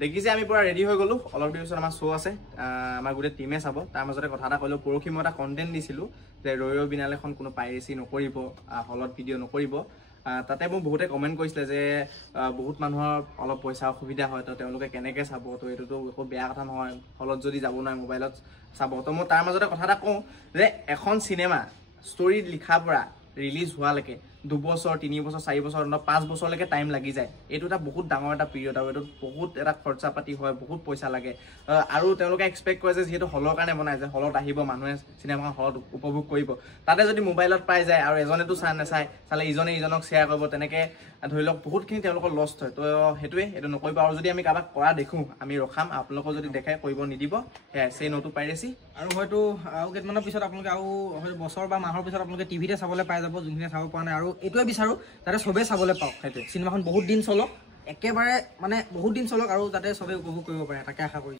দেখিছে আমি পুৰা ৰেডি হৈ গ'লো অলপ দিনৰ পিছত আমাৰ শ্ব' আছে আমাৰ গোটেই টিমে চাব তাৰ মাজতে কথা এটা ক'লো পৰহি মই এটা কণ্টেণ্ট দিছিলোঁ যে ৰৈ বিনালেখন কোনো পাইৰেচি নকৰিব হলত ভিডিঅ' নকৰিব তাতে মোক বহুতে কমেণ্ট কৰিছিলে যে বহুত মানুহৰ অলপ পইচা অসুবিধা হয় তো তেওঁলোকে কেনেকৈ চাব তো এইটোতো একো বেয়া কথা নহয় হলত যদি যাব নোৱাৰে মোবাইলত চাব তো মই তাৰ মাজতে কথা এটা কওঁ যে এখন চিনেমা ষ্টৰি লিখাৰ পৰা ৰিলিজ হোৱালৈকে 2 বছৰ 3 বছৰ 4 বছৰ 5 বছৰলৈকে টাইম লাগি যায় এইটো এটা বহুত ডাঙৰ এটা পিৰিয়ড আৰু এইটোত বহুত এটা খৰচা পাতি হয় বহুত পইচা লাগে আৰু তেওঁলোকে এক্সপেক্ট কৰে যে যিহেতু হলৰ কাৰণে বনাই যে হলত আহিব মানুহে চিনেমাখন হলত উপভোগ কৰিব তাতে যদি মোবাইলত পাই যায় আৰু এজনেতো নাচায় চালে ইজনে ইজনক শ্বেয়াৰ কৰিব তেনেকৈ ধৰি লওক বহুতখিনি তেওঁলোকৰ লষ্ট হয় তো সেইটোৱে এইটো নকৰিব আৰু যদি আমি কাৰোবাক কৰা দেখোঁ আমি ৰখাম আপোনালোকৰ যদি দেখে কৰিব নিদিব সেয়াই সেই নটো পাইৰেচি আৰু হয়তো আৰু কেইটামানৰ পিছত আপোনালোকে আৰু হয়তো বছৰ বা মাহৰ পিছত আপোনালোকে টিভিতে চাবলৈ পাই যাব যোনখিনি চাব পৰা নাই আৰু এইটোৱে বিচাৰোঁ যাতে চবেই চাবলৈ পাওক সেইটোৱে চিনেমাখন বহুত দিন চলক একেবাৰে মানে বহুত দিন চলক আৰু যাতে চবেই উপভোগ কৰিব পাৰে তাকে আশা কৰিছোঁ